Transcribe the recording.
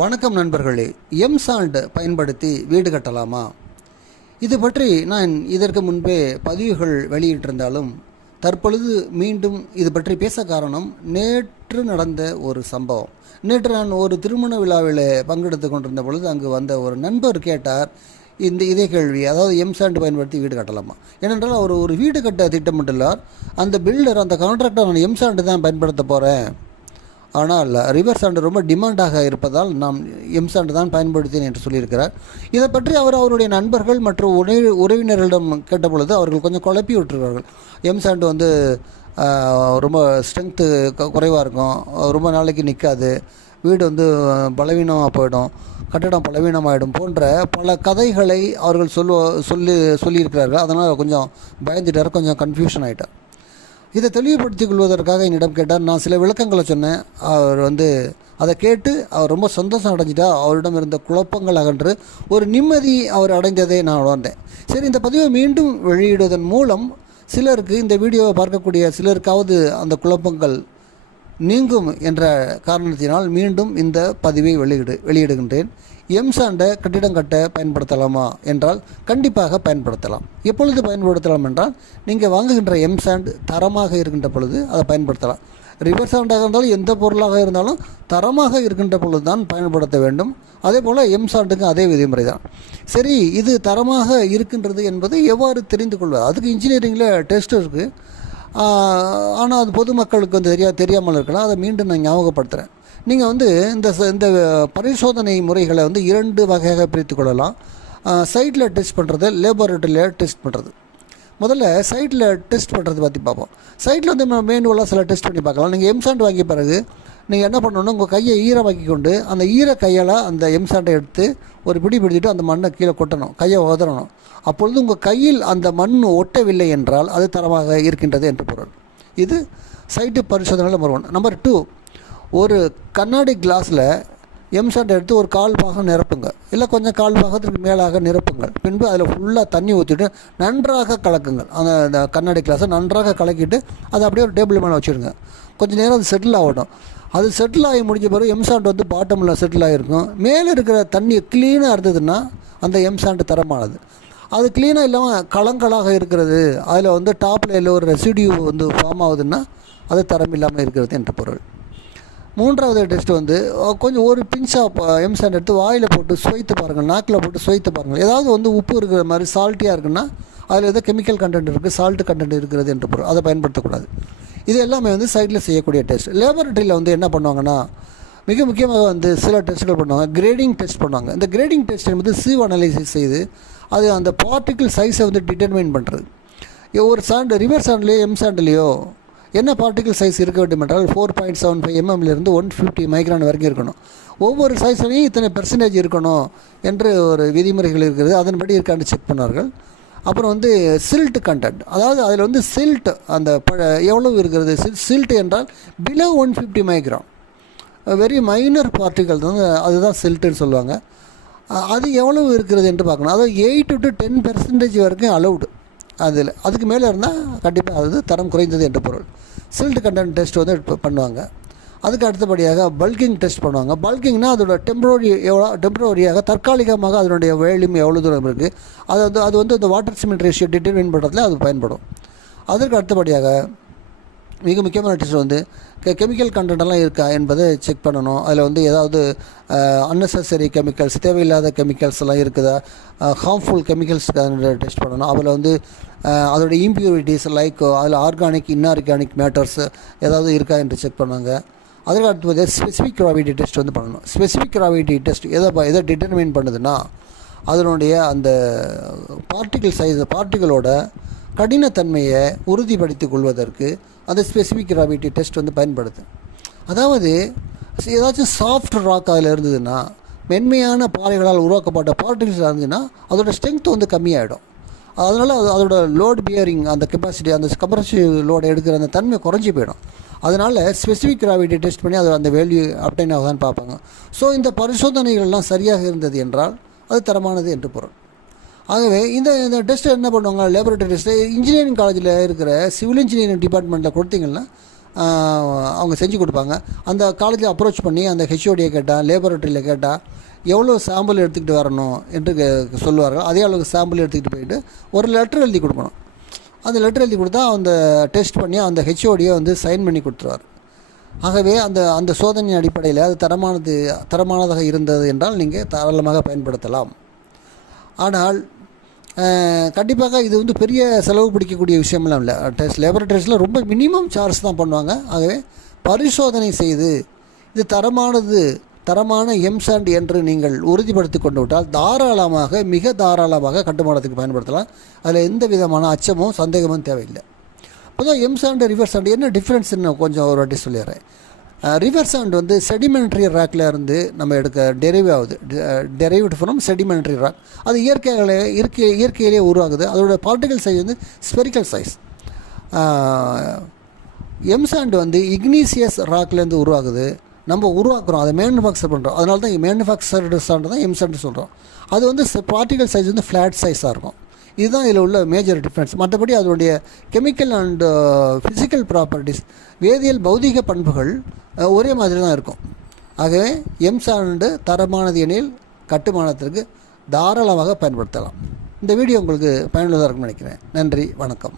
வணக்கம் நண்பர்களே. எம்சாண்ட் பயன்படுத்தி வீடு கட்டலாமா? இது பற்றி நான் இதற்கு முன்பே பதிவுகள் வெளியிட்டிருந்தாலும் தற்பொழுது மீண்டும் இது பற்றி பேச காரணம் நேற்று நடந்த ஒரு சம்பவம். நேற்று நான் ஒரு திருமண விழாவில் பங்கெடுத்து கொண்டிருந்த பொழுது அங்கு வந்த ஒரு நண்பர் கேட்டார் இதே கேள்வி, அதாவது எம்சாண்ட் பயன்படுத்தி வீடு கட்டலாமா? ஏனென்றால் அவர் ஒரு வீடு கட்ட திட்டமிட்டுள்ளார். அந்த பில்டர், அந்த கான்ட்ராக்டர், நான் எம்சாண்ட் தான் பயன்படுத்த போகிறேன், ஆனால் ரிவர் சாண்ட் ரொம்ப டிமாண்டாக இருப்பதால் நாம் எம்சாண்ட் தான் பயன்படுத்தினேன் என்று சொல்லியிருக்கிறார். இதை பற்றி அவருடைய நண்பர்கள் மற்றும் உறவினர்களிடம் கேட்டபொழுது அவர்கள் கொஞ்சம் குழப்பி விட்டுருவார்கள். எம்சாண்ட் ரொம்ப ஸ்ட்ரென்த்து குறைவாக இருக்கும், ரொம்ப நாளைக்கு நிற்காது, வீடு பலவீனமாக போயிடும், கட்டடம் பலவீனமாகிடும் போன்ற பல கதைகளை அவர்கள் சொல்லியிருக்கிறார்கள். அதனால் கொஞ்சம் பயந்துட்டார், கொஞ்சம் கன்ஃபியூஷன் ஆகிட்டார். இதை தெளிவுபடுத்திக் கொள்வதற்காக என்னிடம் கேட்டார். நான் சில விளக்கங்களை சொன்னேன். அவர் அதை கேட்டு அவர் ரொம்ப சந்தோஷம் அடைஞ்சிட்டார். அவரிடம் இருந்த குழப்பங்கள் அகன்று ஒரு நிம்மதி அவர் அடைந்ததை நான் உணர்ந்தேன். சரி, இந்த பதிவை மீண்டும் வெளியிடுவதன் மூலம் சிலருக்கு, இந்த வீடியோவை பார்க்கக்கூடிய சிலருக்காவது அந்த குழப்பங்கள் நீங்கும் என்ற காரணத்தினால் மீண்டும் இந்த பதிவை வெளியிடுகின்றேன். எம்சாண்டை கட்டிடம் கட்ட பயன்படுத்தலாமா என்றால் கண்டிப்பாக பயன்படுத்தலாம். எப்பொழுது பயன்படுத்தலாம் என்றால், நீங்கள் வாங்குகின்ற எம்சாண்ட் தரமாக இருக்கின்ற பொழுது அதை பயன்படுத்தலாம். ரிவர் சாண்டாக இருந்தாலும் எந்த பொருளாக இருந்தாலும் தரமாக இருக்கின்ற பொழுது தான் பயன்படுத்த வேண்டும். அதே போல் எம்சாண்டுக்கு அதே விதிமுறை தான். சரி, இது தரமாக இருக்கின்றது என்பதை எவ்வாறு தெரிந்து கொள்வது? அதுக்கு இன்ஜினியரிங்கில் டெஸ்ட் இருக்குது. ஆனால் அது பொதுமக்களுக்கு தெரியாமல் இருக்கலாம். அதை மீண்டும் நான் ஞாபகப்படுத்துகிறேன். நீங்கள் இந்த பரிசோதனை முறைகளை இரண்டு வகையாக பிரித்து கொள்ளலாம். சைட்டில் டெஸ்ட் பண்ணுறது, லேபரட்டரியில் டெஸ்ட் பண்ணுறது. முதல்ல சைட்டில் டெஸ்ட் பண்ணுறது பற்றி பார்ப்போம். சைட்டில் மேனுவலாக சில டெஸ்ட் பண்ணி பார்க்கலாம். நீங்கள் எம்சாண்ட் வாங்கிய பிறகு நீங்கள் என்ன பண்ணணுன்னா, உங்கள் கையை ஈரமாக்கி கொண்டு அந்த ஈர கையால் அந்த எம்சாண்டை எடுத்து ஒரு பிடிச்சிட்டு அந்த மண்ணை கீழே கொட்டணும், கையை உதறணும். அப்பொழுது உங்கள் கையில் அந்த மண் ஒட்டவில்லை என்றால் அது தரமாக இருக்கின்றது என்று பொருள். இது சைட்டு பரிசோதனையில் நம்பர் 1. நம்பர் 2, ஒரு கண்ணாடி கிளாஸில் எம்சாண்ட் எடுத்து ஒரு 1/4 பாகம் நிரப்புங்க, இல்லை கொஞ்சம் 1/4 பாகத்திற்கு மேலாக நிரப்புங்கள். பின்பு அதில் ஃபுல்லாக தண்ணி ஊற்றிட்டு நன்றாக கலக்குங்கள். அந்த கண்ணாடி கிளாஸை நன்றாக கலக்கிட்டு அதை அப்படியே ஒரு டேபிள் மேலே வச்சுருங்க. கொஞ்சம் நேரம் அது செட்டில் ஆகட்டும். அது செட்டில் ஆகி முடிஞ்ச பிறகு எம்சாண்ட் பாட்டமில் செட்டில் ஆகிருக்கும். மேலே இருக்கிற தண்ணி க்ளீனாக இருந்ததுன்னா அந்த எம்சாண்ட் தரமானது. அது க்ளீனாக இல்லாமல் கலங்களாக இருக்கிறது, அதில் டாப்பில் எல்லாம் ஒரு ரெசிடியூ ஃபார்ம் ஆகுதுன்னா அது தரம் இல்லாமல் இருக்கிறது என்று பொருள். 3வது டெஸ்ட் கொஞ்சம் ஒரு பிஞ்ச் ஆஃப் எம்சாண்ட் எடுத்து வாயில் போட்டு சுவைத்து பாருங்கள், நாக்கில் போட்டு சுவைத்து பாருங்கள். ஏதாவது உப்பு இருக்கிற மாதிரி சால்ட்டியாக இருக்குன்னா அதில் ஏதோ கெமிக்கல் கண்டென்ட் இருக்குது, சால்ட்டு கண்டென்ட் இருக்கிறது என்று பொருள். அதை பயன்படுத்தக்கூடாது. இது எல்லாமே சைட்டில் செய்யக்கூடிய டெஸ்ட். லேபரட்டரியில் என்ன பண்ணுவாங்கன்னா, மிக முக்கியமாக சில டெஸ்ட்டுகள் பண்ணுவாங்க. கிரேடிங் டெஸ்ட் பண்ணுவாங்க. இந்த கிரேடிங் டெஸ்ட் என்பது சீவ் அனலைசிஸ் செய்து அது அந்த பார்ட்டிகிள் சைஸை டிட்டர்மைன் பண்ணுறது. ஒரு ரிவர் சாண்ட்லேயோ எம்சாண்ட்லேயோ என்ன பார்ட்டிகிள் சைஸ் இருக்க வேண்டும் என்றால் 4.75 mmலேருந்து 150 மைக்ரான் வரைக்கும் இருக்கணும். ஒவ்வொரு சைஸ்லையும் இத்தனை பெர்சன்டேஜ் இருக்கணும் என்று ஒரு விதிமுறைகள் இருக்கிறது. அதன்படி இருக்கான்னு செக் பண்ணார்கள். அப்புறம் சில்ட் கண்டென்ட், அதாவது அதில் சில்ட் அந்த எவ்வளவு இருக்கிறது. சில்ட் என்றால் below 150 micron, very minor particle அதுதான் சில்ட்டுன்னு சொல்லுவாங்க. அது எவ்வளவு இருக்கிறது என்று பார்க்கணும். அதாவது 8 to 10% வரைக்கும் அலௌடு. அதுக்கு மேலே இருந்தால் கண்டிப்பாக அது தரம் குறைந்தது என்று பொருள். சில்ட் கண்டென்ட் டெஸ்ட் பண்ணுவாங்க. அதுக்கு அடுத்தபடியாக பல்கிங் டெஸ்ட் பண்ணுவாங்க. பல்கிங்னால் அதோட டெம்பரரியாக தற்காலிகமாக அதனுடைய வேல்யூம் எவ்வளோ தூரம் இருக்குது அது இந்த வாட்டர் சிமெண்ட் ரேஷியோ டிட்டர்மைன் பண்ணுறதுல அது பயன்படும். அதற்கு அடுத்தபடியாக மிக முக்கியமான டெஸ்ட் கெமிக்கல் கண்டென்ட்லாம் இருக்கா என்பதை செக் பண்ணணும். அதில் ஏதாவது அன்னெசரி கெமிக்கல்ஸ், தேவையில்லாத கெமிக்கல்ஸ் எல்லாம் இருக்குதா, ஹார்ம்ஃபுல் கெமிக்கல்ஸ் டெஸ்ட் பண்ணணும். அதில் அதோடய இம்பியூரிட்டிஸ் லைக் அதில் ஆர்கானிக், இன்ஆர்கானிக் மேட்டர்ஸ் ஏதாவது இருக்கா என்று செக் பண்ணாங்க. அதற்கு அடுத்தது ஸ்பெசிஃபிக் கிராவிட்டி டெஸ்ட் பண்ணணும். ஸ்பெசிஃபிக் கிராவிட்டி டெஸ்ட் எதை டிட்டர்மைன் பண்ணுதுன்னா, அதனுடைய அந்த பார்ட்டிகளோட கடினத்தன்மையை உறுதிப்படுத்திக் கொள்வதற்கு அந்த ஸ்பெசிஃபிக் கிராவிட்டி டெஸ்ட் பயன்படுது. அதாவது ஏதாச்சும் சாஃப்ட் ராக் அதில் இருந்ததுன்னா, மென்மையான பாறைகளால் உருவாக்கப்பட்ட பார்ட்டிகல்ஸ் இருந்ததுன்னா அதோட ஸ்ட்ரென்த் கம்மியாகிடும். அதனால் அதோட லோட் பியரிங் அந்த கெப்பாசிட்டி, அந்த கம்ப்ரசிவ் லோடு எடுக்கிற அந்த தன்மை குறைஞ்சி போயிடும். அதனால் ஸ்பெசிஃபிக் கிராவிட்டி டெஸ்ட் பண்ணி அந்த வேல்யூ அப்டைன் ஆகுதான்னு பார்ப்பாங்க. ஸோ இந்த பரிசோதனைகள்லாம் சரியாக இருந்தது என்றால் அது தரமானது என்று பொருள். ஆகவே இந்த டெஸ்ட்டை என்ன பண்ணுவாங்க, லேபரட்டரி டெஸ்ட்டு இன்ஜினியரிங் காலேஜில் இருக்கிற சிவில் இன்ஜினியரிங் டிபார்ட்மெண்ட்டில் கொடுத்தீங்கன்னா அவங்க செஞ்சு கொடுப்பாங்க. அந்த காலேஜில் அப்ரோச் பண்ணி அந்த ஹெச்ஓடியை கேட்டால், லேபரட்டரியில் கேட்டால் எவ்வளோ சாம்பிள் எடுத்துக்கிட்டு வரணும் என்று சொல்லுவார்கள். அதே அளவுக்கு சாம்பிள் எடுத்துக்கிட்டு போயிட்டு ஒரு லெட்டர் எழுதி கொடுக்கணும். அந்த லெட்டர் எழுதி கொடுத்தா அந்த டெஸ்ட் பண்ணி அந்த ஹெச்ஓடியை வந்து சைன் பண்ணி கொடுத்துருவார். ஆகவே அந்த சோதனை அடிப்படையில் அது தரமானதாக இருந்தது என்றால் நீங்கள் தாராளமாக பயன்படுத்தலாம். ஆனால் கண்டிப்பாக இது வந்து பெரிய செலவு பிடிக்கக்கூடிய விஷயமெல்லாம் இல்லை. லேபரட்டரிஸில் ரொம்ப மினிமம் சார்ஜ் தான் பண்ணுவாங்க. ஆகவே பரிசோதனை செய்து இது தரமான எம்சாண்ட் என்று நீங்கள் உறுதிப்படுத்தி கொண்டு விட்டால் தாராளமாக, மிக தாராளமாக கட்டுமானத்துக்கு பயன்படுத்தலாம். அதில் எந்த விதமான அச்சமும் சந்தேகமும் தேவையில்லை. பொதுவாக எம்சாண்டு ரிவர் சாண்டு என்ன டிஃப்ரென்ஸ்ன்னு கொஞ்சம் ஒரு வாட்டி சொல்லிடுறேன். ரிவர் சாண்ட் வந்து செடிமெண்ட்ரி ராக்கில் இருந்து நம்ம டெரைவ்டு ஃப்ரம் செடிமெண்ட்ரி ராக். அது இயற்கையிலே உருவாகுது. அதோட பார்ட்டிகல் சைஸ் வந்து ஸ்பெரிக்கல் சைஸ். எம்சாண்ட் வந்து இக்னீசியஸ் ராக்லேருந்து உருவாகுது. நம்ம உருவாக்குறோம், அதை மேனுஃபேக்சர் பண்ணுறோம். அதனால தான் மேனுஃபேக்சர்டு சாண்டு தான் எம்சாண்டு சொல்கிறோம். அது வந்து பார்ட்டிகல் சைஸ் வந்து ஃப்ளாட் சைஸாக இருக்கும். இதுதான் இதில் உள்ள மேஜர் டிஃப்ரென்ஸ். மற்றபடி அதனுடைய கெமிக்கல் அண்ட் ஃபிசிக்கல் ப்ராப்பர்ட்டிஸ், வேதியியல் பௌதிக பண்புகள் ஒரே மாதிரி தான் இருக்கும். ஆகவே எம்சாண்டு தரமானது எனில் கட்டுமானத்திற்கு தாராளமாக பயன்படுத்தலாம். இந்த வீடியோ உங்களுக்கு பயனுள்ளதாக இருக்கும்னு நினைக்கிறேன். நன்றி, வணக்கம்.